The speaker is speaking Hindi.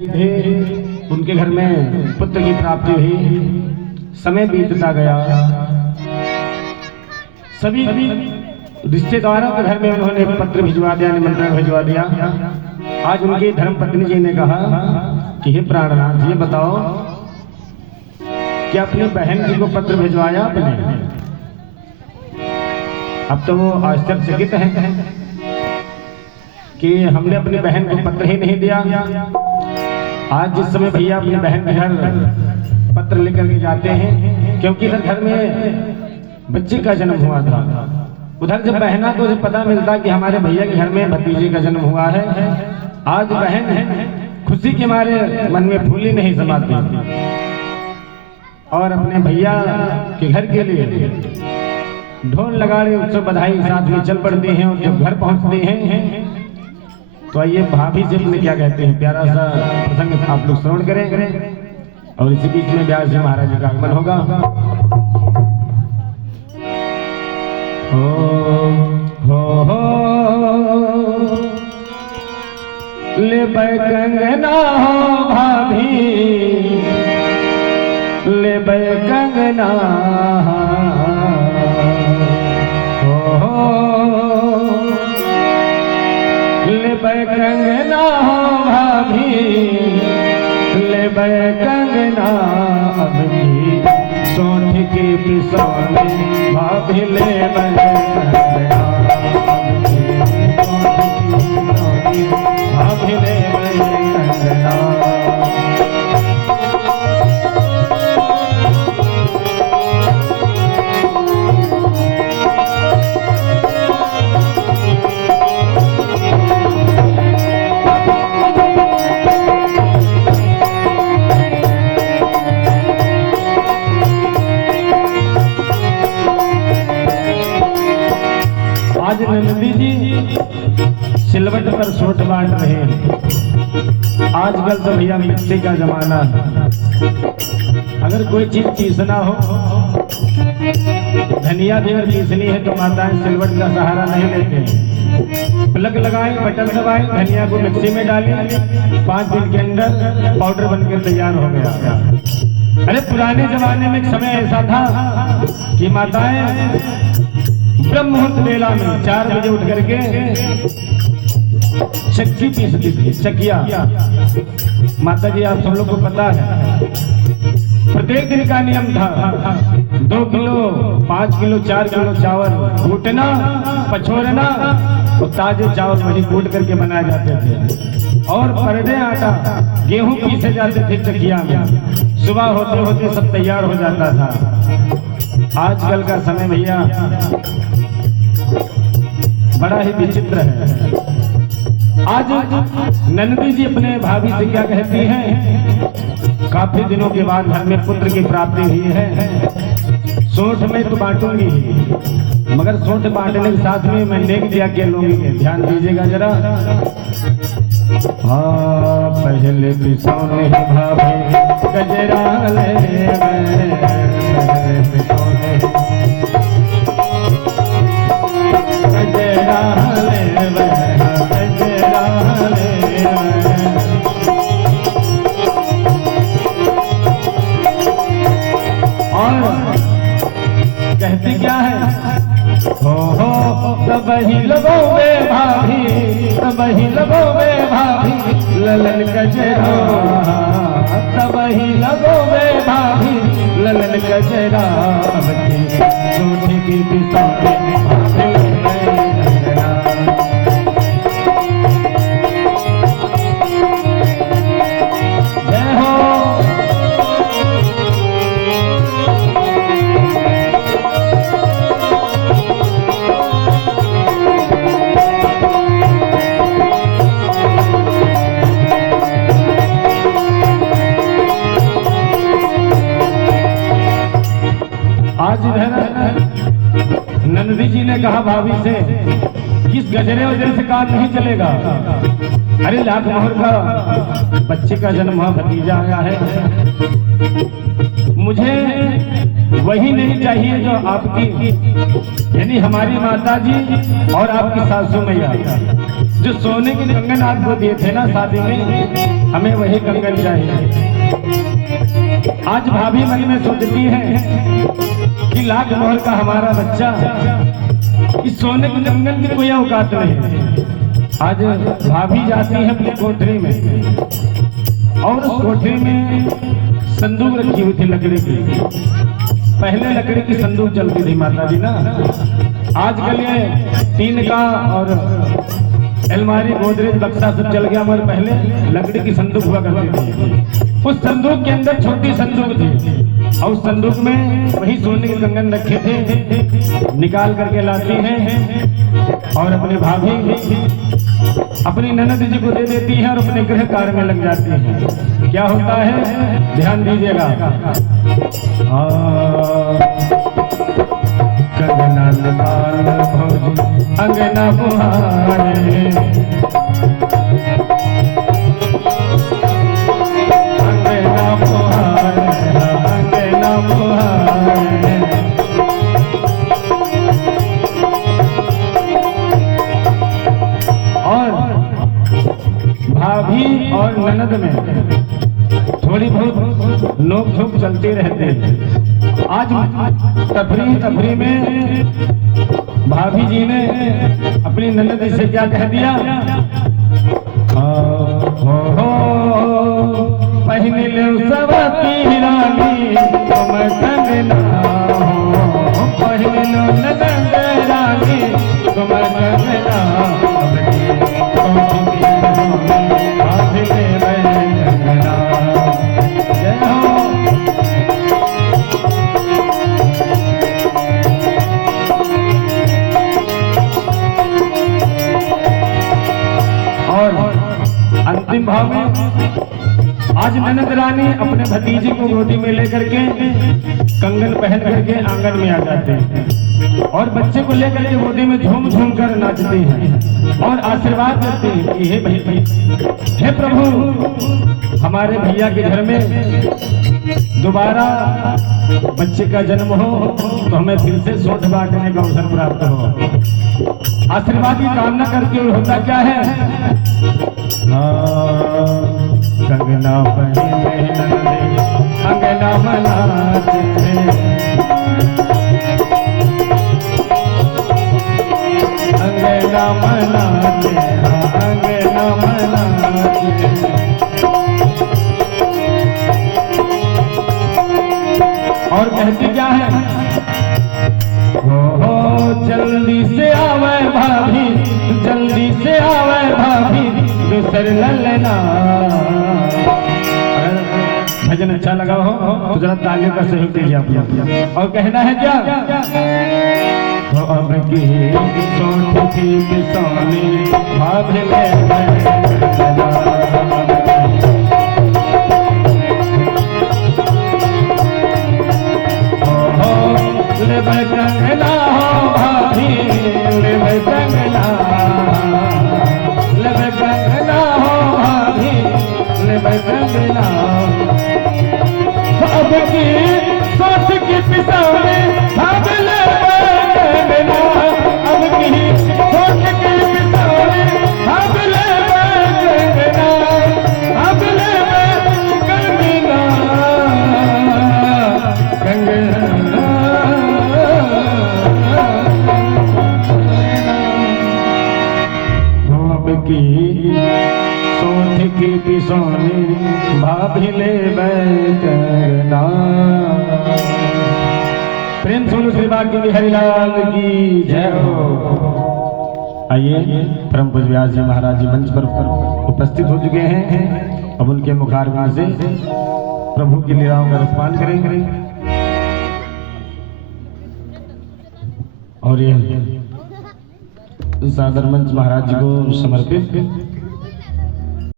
थे, उनके घर में पुत्र की प्राप्ति हुई। समय बीतता गया, सभी रिश्तेदारों के घर में उन्होंने पत्र भिजवा दिया, निमंत्रण भिजवा दिया। आज उनकी धर्म पत्नी जी ने कहा कि हे प्राणनाथ, ये बताओ कि अपनी बहन जी को पत्र भिजवाया आपने? अब तो वो आश्चर्यचकित हैं कि हमने अपनी बहन को पत्र ही नहीं दिया। आज जिस समय भैया अपनी बहन के घर पत्र लेकर के जाते हैं, क्योंकि इधर घर में बच्चे का जन्म हुआ था, उधर जब बहना को जब पता मिलता कि हमारे भैया के घर में भतीजे का जन्म हुआ है, आज बहन खुशी के मारे मन में फूली नहीं समाती और अपने भैया के घर के लिए ढोल लगाड़े उत्सव बधाई साथ में चल पड़ते हैं। और जब घर पहुंचते हैं तो आइए भाभी जी अपने क्या कहते हैं, प्यारा सा प्रसंग आप लोग श्रवण करें और इसी बीच में व्यास जी महाराज जी का आगमन होगा। हो ले कंगना हो भाभी, ले कंगना कंगना हो भाभी, ले कंगना अब की सोठ की पिसौनी भाभी, ले कंगना भाभी, ले कंगना। आज नंदी जी सिलवट पर सोट बांट रहे हैं। आजकल तो भैया मिक्सी का जमाना है, अगर कोई चीज पीसना हो, धनिया भी अगर पीसनी है तो माताएं सिलवट का सहारा नहीं लेते। प्लग लगाएं, बटन दबाएं, धनिया को मिक्सी में डालें, 5 दिन के अंदर पाउडर बनकर तैयार हो गया। अरे पुराने जमाने में एक समय ऐसा था कि माताएं ब्रह्म मुहूर्त बेला में 4 बजे उठ करके चक्की पीसती थी, चकिया। माता जी आप सब लोग को पता है, प्रत्येक दिन का नियम था 2 किलो 5 किलो 4 किलो चावल कूटना, पछोड़ना और ताजे चावल वही कूट करके बनाए जाते थे। और पर डे आटा गेहूं पीसे जाते थे चकिया में, सुबह होते होते सब तैयार हो जाता था। आजकल का समय भैया बड़ा ही विचित्र है। आज नंदी जी अपने भाभी से क्या कहती हैं, काफी दिनों के बाद घर में पुत्र की प्राप्ति हुई है, सोठ में तो बांटूंगी, मगर सोठ बांटने के साथ में मैं नेक दिया के लूंगी। ध्यान दीजिएगा जरा। हाँ पहले पिसौने भाभी गजरा ले, कहती क्या है, हो तब ही लगो में भाभी, तब ही लगो में भाभी, ललन गजरा, तब ही लगो में भाभी, ललन गजरा, सोठी की पिसौनी भाभी, नंदी जी ने कहा भाभी से, किस गजरे वजह से काम नहीं चलेगा? अरे लाख मोहर का बच्चे का जन्म हुआ, भतीजा आया है, मुझे वही नहीं चाहिए जो आपकी यानी हमारी माता जी और आपकी सासू मैया जो सोने के कंगन आपको दिए थे ना शादी में, हमें वही कंगन चाहिए। आज भाभी मन में सोचती है कि लाख मोहर का हमारा बच्चा, इस सोने के कंगन की कोई औकात नहीं। आज भाभी जाती है अपनी कोठरी में, और उस कोठरी में संदूक रखी हुई थी लकड़ी की। पहले लकड़ी की संदूक चलती थी माता जी ना, आजकल ये टीन का और अलमारी गोदरेज बक्सा सब चल गया, मगर पहले लकड़ी की संदूक हुआ करती थी। उस संदूक के अंदर छोटी संदूक थी, और उस संदूक में वही सोने के कंगन रखे थे। निकाल करके लाती हैं और अपने भाभी अपनी ननद जी को दे देती है और अपने गृह कार्य में लग जाती है। क्या होता है, ध्यान दीजिएगा। कंगना निकाल भौजी अंगना बुहारे, अंगना बुहारे, अंगना बुहारे। और भाभी और ननद में थोड़ी बहुत नोक झोंक चलते रहते हैं। आज तफरी में भाभी जी ने अपनी ननद से क्या कह दिया, पहन लो सवती रानी तुम कंगना, पहन लो ननद रानी तुम कंगना। अंतिम भाव में आज ननद रानी अपने भतीजे को गोदी में लेकर के कंगन पहन करके आंगन में आ जाते हैं, और बच्चे को लेकर के गोदी में झूम झूम कर नाचते हैं और आशीर्वाद देते हैं कि हे भाई, हे प्रभु, हमारे भैया के घर में दोबारा बच्चे का जन्म हो तो हमें फिर से सोच बांटने का अवसर प्राप्त हो। आशीर्वाद की कामना करके होता क्या है, कंगना पहने नंदे अंगना मनाते हैं, अंगना मनाते हैं, अंगना मनाते हैं। और कहती क्या है, हो जल्दी से आवे भाभी, जल्दी से आवे भाभी दूसर ललना। भजन अच्छा लगा हो तो जरा तालियों का सहयोग दीजिए आप। और कहना है क्या, तो अब की सोच की बिसौनी भाभी ले कंगना हो भाभी, ले कंगना, ले कंगना हो भाभी, ले कंगना। अब की सोच की पिसौनी भाभी ले कंगना, अब की सोच की पिसौनी भाभी ले कंगना, अब ले कंगना, कंगना। की सोच की पिसौनी भाभी ले बैठना। प्रेम सोनू श्री बाकी बिहारी लाल की जय हो। आइए परम पूज्य व्यास जी महाराज जी मंच पर उपस्थित हो चुके हैं। अब उनके मुखारविंद से प्रभु की लीलाओं का रसपान करेंगे। और ये सादर मंच महाराज जी को समर्पित